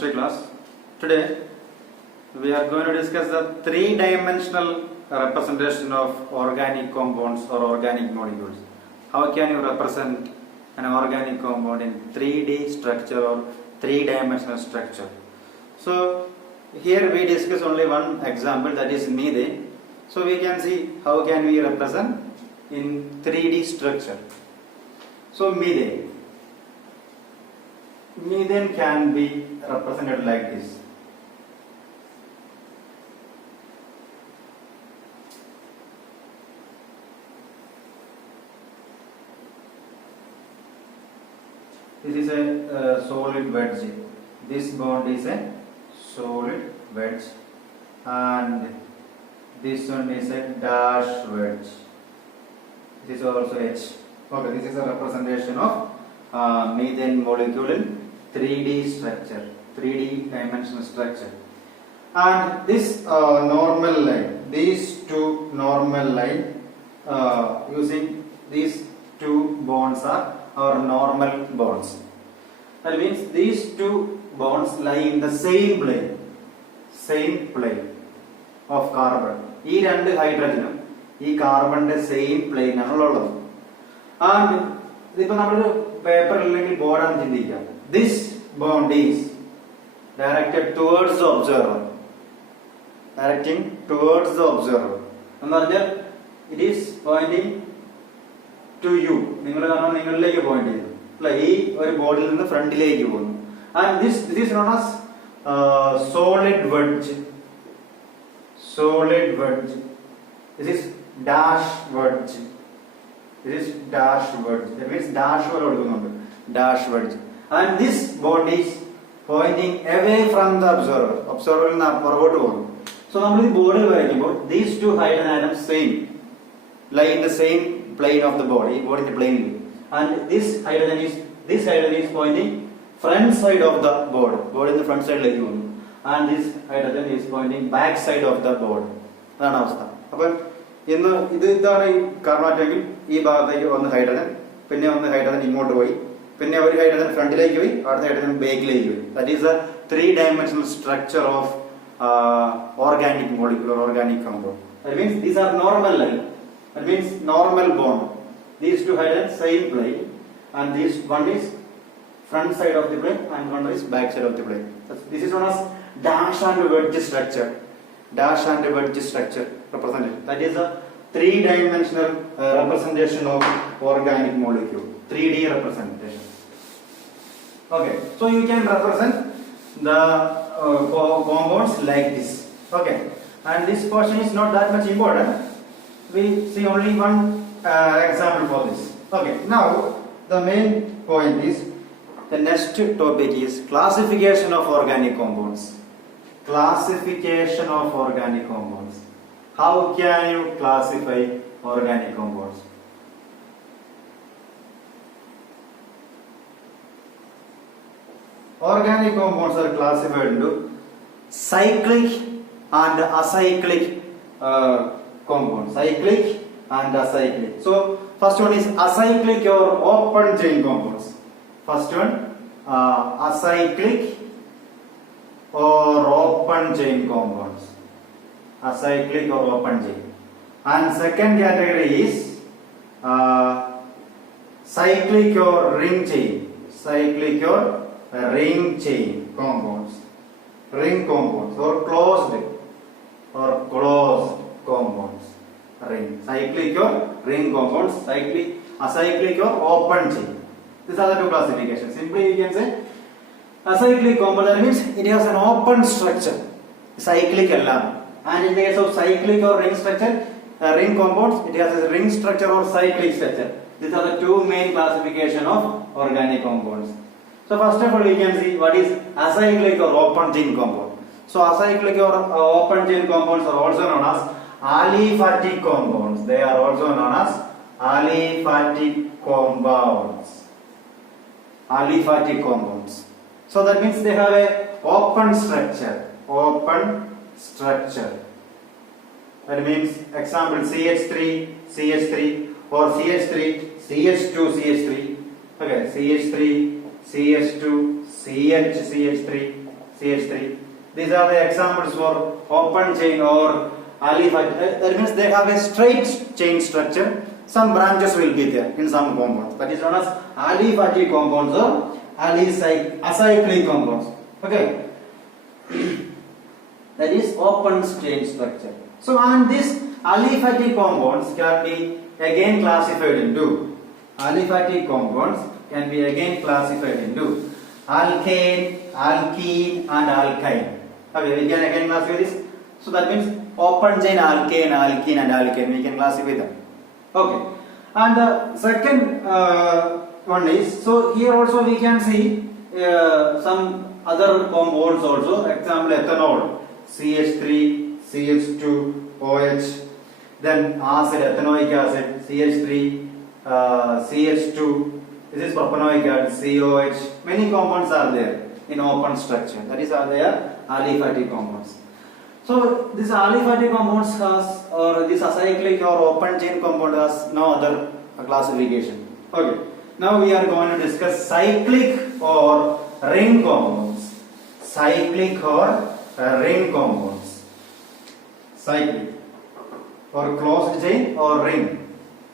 chemistry class. Today we are going to discuss the three-dimensional representation of organic compounds or organic molecules. How can you represent an organic compound in 3D structure or three-dimensional structure? So here we discuss only one example, that is methane. So we can see how can we represent in 3D structure. So methane can be represented like this. This is a solid wedge. This bond is a solid wedge, and this one is a dash wedge. This is also H. Okay, this is a representation of methane molecule in 3D structure, 3D dimensional structure. And this normal line, these two normal line, using these two bonds are our normal bonds. That means these two bonds lie in the same plane of carbon. ഈ രണ്ട് ഹൈഡ്രജനും ഈ കാർബണിന്റെ same plane ആണുള്ളത്. And ഇതിപ്പോ നമ്മളൊരു paper അല്ലെങ്കിൽ ബോർഡാണ് ചിന്തിക്കുക. This bond is directed towards the observer. Directing towards the observer എന്ന് പറഞ്ഞാൽ it is pointing to you. നിങ്ങൾ കാരണം നിങ്ങളിലേക്ക് പോയിന്റ് ചെയ്യുന്നു അല്ലെ, ഈ ഒരു ബോർഡിൽ നിന്ന് ഫ്രണ്ടിലേക്ക് പോകുന്നു. And this is known as solid wedge. This is dash wedge. That means dash പോലെ കൊടുക്കുന്നുണ്ട്, dash wedge. And this bond is pointing away from the observer. Observer നിന്ന് പുറകോട്ട് പോകുന്നു. So നമ്മൾ ഈ ബോർഡിൽ വരയ്ക്കുമ്പോൾ these two hydrogen atoms same lie in the same plane of the body, ബോർഡിന്റെ പ്ലെയിനിൽ. And this hydrogen is pointing front side of the board. ബോർഡിന്റെ ഫ്രണ്ട് സൈഡിലേക്ക് പോകുന്നു. And this hydrogen is pointing back side of the board. അതാണ് അവസ്ഥ. അപ്പൊ ഇതാണ് ഈ കാർബണാറ്റമെങ്കിൽ ഈ ഭാഗത്തേക്ക് വന്ന് ഹൈഡ്രജൻ, പിന്നെ വന്ന് ഹൈഡ്രജൻ ഇങ്ങോട്ട് പോയി, പിന്നെ ഒരു ഹൈഡ്രജൻ ഫ്രണ്ടിലേക്ക് പോയി, അടുത്ത ഹൈഡ്രജൻ ബാക്കിലേക്ക് പോയി. That is A three-dimensional structure of organic molecule or organic compound. That means these are normal line. That means normal bond. These two hydrogens same plane, and this one is front side of the plane and one is back side of the plane. This is known as dash and wedge structure. Dash and wedge structure representation. That is a three-dimensional representation of organic molecule. 3D representation. Okay, so you can represent the compounds like this. Okay, and this portion is not that much important. We see only one example for this. Okay, now the main point is, the next topic is classification of organic compounds. Classification of organic compounds. How can you classify organic compounds? Organic compounds are classified into cyclic and acyclic compounds. Cyclic and acyclic. So first one is acyclic or open chain compounds. First one, acyclic or open chain compounds. Acyclic or open chain. And second category is cyclic or ring chain. Cyclic or ring chain compounds. Ring compounds or closed compounds. Ring. Cyclic or ring compounds. Acyclic or open chain. These are the two classifications. Simply you can say acyclic compound, that means it has an open structure. Cyclic alla. And in the case of cyclic or ring structure, ring compounds, it has a ring structure or cyclic structure. These are the two main classification of organic compounds. So first of all, we can see what is acyclic or open chain compound. So acyclic or open chain compounds are also known as aliphatic compounds. They are also known as aliphatic compounds. Aliphatic compounds. So that means they have a open structure. That means example CH3 or CH3 CH2 CH3. Okay, CH3 CH2 CH CH3 CH3. These are the examples for open chain or aliphatic. That means they have a straight chain structure. Some branches will be there in some compounds. That is known as aliphatic compounds or acyclic compounds. Okay. That is open chain structure. So, and these aliphatic compounds can be again classified into aliphatic compounds can be again classified into alkane, alkene, and alkyne. Okay, we can again classify this. So that means open chain alkane, alkene, and alkyne. We can classify them. Okay. And the second one is, so here also we can see some other compounds also. Example, ethanol, CH3, CH2, OH. Then acid, ethanoic acid, CH3, CH2. This is propanoic acid, COH. Many compounds are there in open structure. That is, are there aliphatic compounds. So this aliphatic compounds has, or this acyclic or open chain compound has no other classification. Okay. Now we are going to discuss cyclic or ring compounds. Cyclic or ring compounds. Cyclic or closed chain or ring.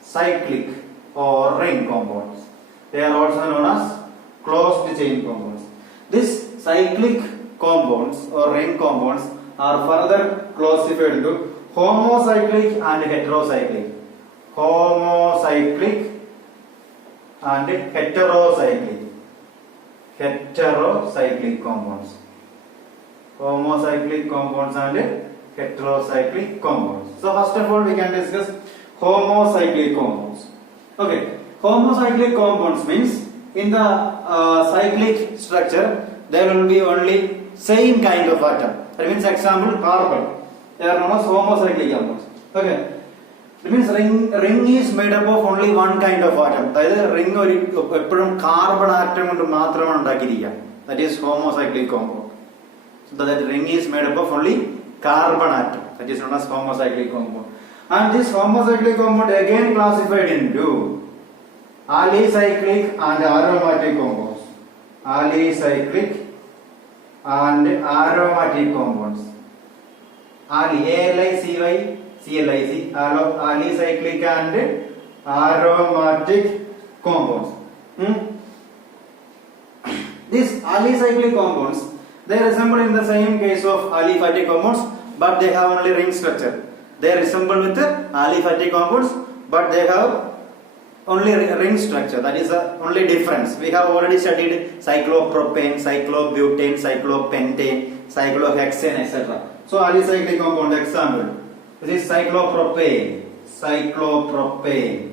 Cyclic or ring compounds. They are also known as closed chain compounds. These cyclic compounds or ring compounds are further classified into homocyclic and heterocyclic. Homocyclic and heterocyclic. Heterocyclic compounds. Homocyclic compounds and heterocyclic compounds. So first of all we can discuss homocyclic compounds. Okay, homocyclic compounds means in the cyclic structure there will be only same kind of atom. That means example carbon. They are known as homocyclic compounds. Okay. That means ring is made up of only one kind of atom. That is ring or carbon atom. That is homocyclic compound. So that ring is made up of only carbon atom. That is known as homocyclic compound. And this homocyclic compound again classified into alicyclic and aromatic compounds. Alicyclic and aromatic compounds. ALICY, CLIC, alicyclic and aromatic compounds. These alicyclic compounds, they resemble in the same case of aliphatic compounds, but they have only ring structure. They resemble with the aliphatic compounds, but they have only ring structure. That is the only difference. We have already studied cyclopropane, cyclobutane, cyclopentane, cyclohexane, etc. So alicyclic compound example. This is cyclopropane. Cyclopropane.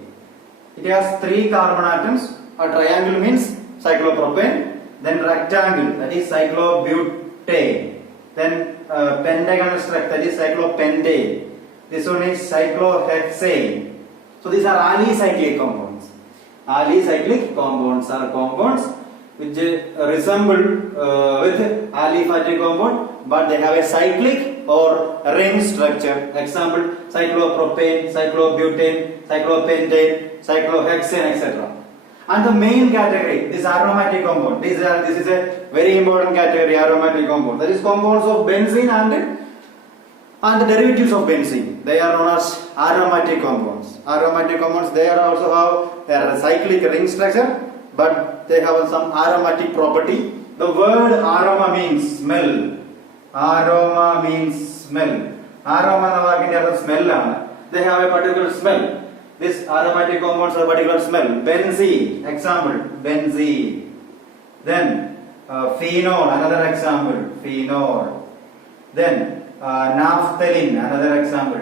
It has 3 carbon atoms. A triangle means cyclopropane. Then rectangle, that is cyclobutane. Then pentagonal structure, that is cyclopentane. This one is cyclohexane. So these are alicyclic compounds. Alicyclic compounds are compounds which resemble with aliphatic compound, but they have a cyclic or ring structure. Example: cyclopropane, cyclobutane, cyclopentane, cyclohexane, etc. And the main category, this aromatic compound. This is a very important category, aromatic compound. That is compounds of benzene and the derivatives of benzene. They are known as aromatic compounds. Aromatic compounds, they are also have a cyclic ring structure, but they have some aromatic property. The word aroma means smell. Aroma means smell. Aroma is smell. They have a particular smell. This aromatic compounds have a particular smell. Benzene, example, benzene. Then phenol, another example, phenol. Then naphthalene, another example,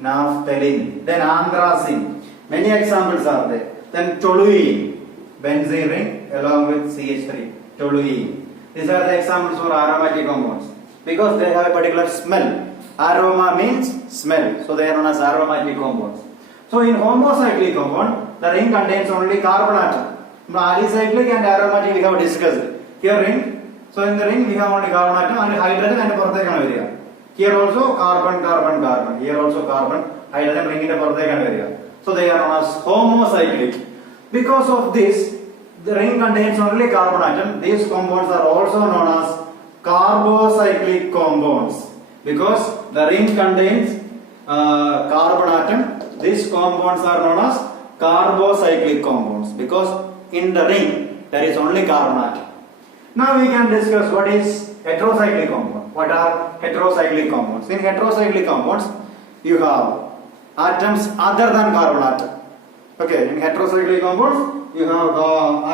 naphthalene. Then anthracene. Many examples are there. Then toluene, benzene ring along with CH3, toluene. These are the examples for aromatic compounds because they have a particular smell. Aroma means smell, so they are known as aromatic compounds. So in homocyclic compound, the ring contains only carbon atom. Alicyclic and aromatic we have discussed. Here ring, so in the ring we have only carbon atom and hydrogen and porthekana area. Here also carbon, carbon, carbon. Here also carbon, hydrogen ring in the porthekana area. So they are known as homocyclic. Because of this, the ring contains only carbon atom. These compounds are also known as Because the ring contains carbon atom. These compounds are known as carbocyclic compounds because in the ring there is only carbon atom. Now we can discuss what is heterocyclic compound. What are heterocyclic compounds? In heterocyclic compounds, you have atoms other than carbon atom. Okay, in heterocyclic compounds, you have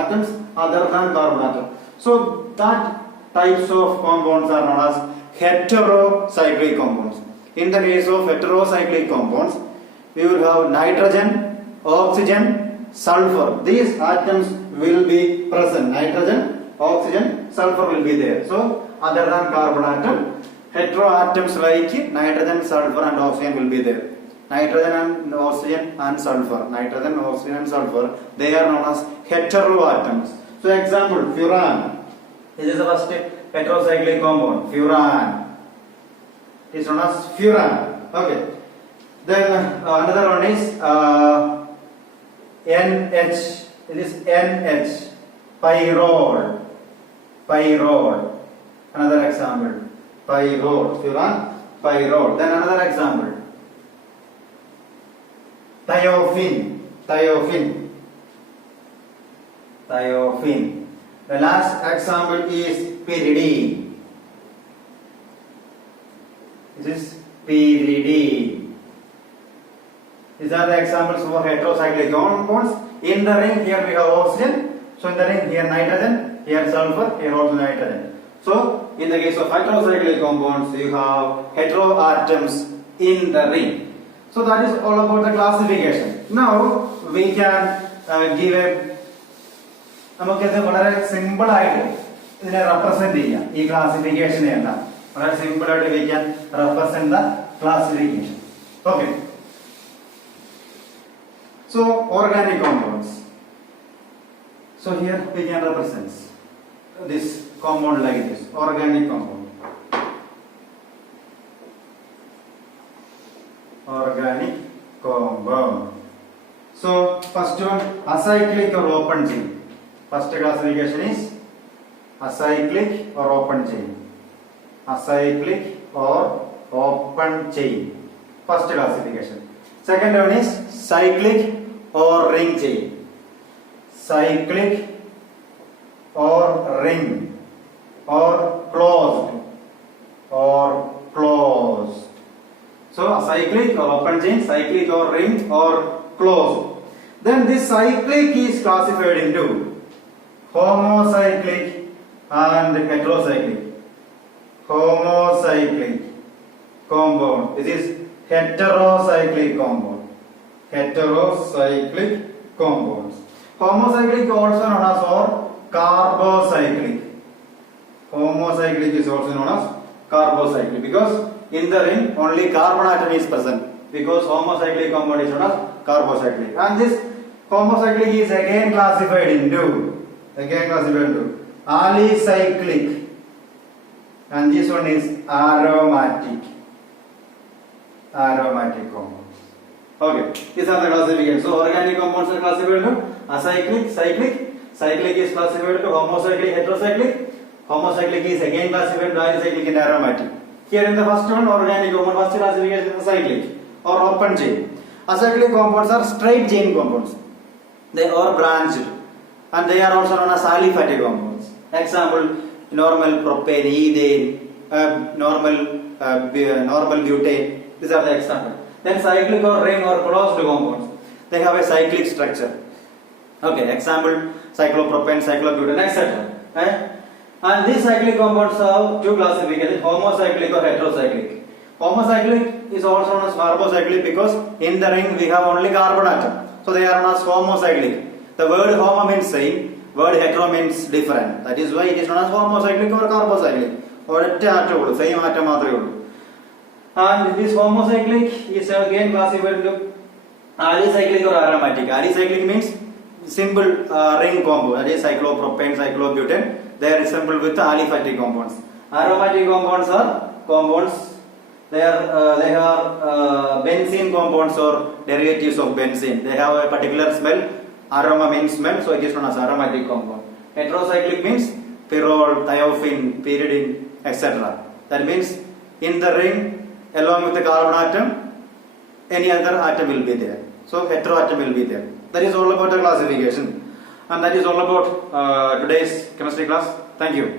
atoms other than carbon atom. So that types of compounds are known as heterocyclic compounds. In the case of heterocyclic compounds, we will have nitrogen, oxygen, sulfur. These atoms will be present. Nitrogen, oxygen, sulfur will be there. So other than carbon atom, heteroatoms like nitrogen, sulfur and oxygen will be there. Nitrogen and oxygen and sulfur. Nitrogen, oxygen and sulfur, they are known as heteroatoms. So example, furan. This is the first heterocyclic compound, furan. It is known as furan. Okay. Then another one is NH. It is NH. Pyrrole. Pyrrole. Another example. Pyrrole. Furan, pyrrole. Then another example. Thiophene. Thiophene. Thiophene. The last example is pyridine. This is pyridine. These are the examples for heterocyclic compounds. In the ring, here we have oxygen. So in the ring, here nitrogen, here sulfur, here also nitrogen. So in the case of heterocyclic compounds, you have heteroatoms in the ring. So that is all about the classification. Now we can give a നമുക്കിത് വളരെ simple ആയിട്ട് ഇതിനെ represent ചെയ്യാം. ഈ ക്ലാസിഫിക്കേഷനെ എല്ലാം വളരെ simple ആയിട്ട് we can represent the classification. Okay. So organic compounds. So here we can represent this compound like this, organic compound. Organic compound. So first one, acyclic or open chain. First classification is acyclic or open chain. Acyclic or open chain. First classification. Second one is cyclic or ring chain. Cyclic or ring or closed or closed. So acyclic or open chain, cyclic or ring or closed. Then this cyclic is classified into homocyclic and heterocyclic. Homocyclic compound. This is heterocyclic compound. Heterocyclic compounds. Homocyclic also known as or carbocyclic. Homocyclic is also known as carbocyclic because in the ring only carbon atom is present. Because homocyclic compound is known as carbocyclic. And this homocyclic is again classified into alicyclic, and this one is aromatic compounds. Okay, these are the classifications. So organic compounds are classified into acyclic, cyclic. Cyclic is classified into homocyclic, heterocyclic. Homocyclic is again classified into alicyclic and aromatic. Here in the first one, organic compound, first classification is acyclic or open chain. Acyclic compounds are straight chain compounds. They are branched. And they are also known as aliphatic compounds. Example, normal propane, ethane, normal butane. These are the examples. Then cyclic or ring or closed compounds. They have a cyclic structure. Okay, example, cyclopropane, cyclobutane, etc. And these cyclic compounds have two classifications: homocyclic or heterocyclic. Homocyclic is also known as carbocyclic because in the ring we have only carbon atom. So they are known as homocyclic. The word homo means same, word hetero means different. That is why it is known as homocyclic or carbocyclic. Or same atom. And this homocyclic is again classified into alicyclic or aromatic. Alicyclic means simple ring compound. That is cyclopropane, cyclobutane. They are assembled with aliphatic compounds. Aromatic compounds are compounds. They are benzene compounds or derivatives of benzene. They have a particular smell. Aroma means smell, so it is known as aromatic compound. Heterocyclic means pyrrole, thiophene, pyridine, etc. That means in the ring along with the carbon atom, any other atom will be there. So heteroatom will be there. That is all about the classification, and that is all about today's chemistry class. Thank you.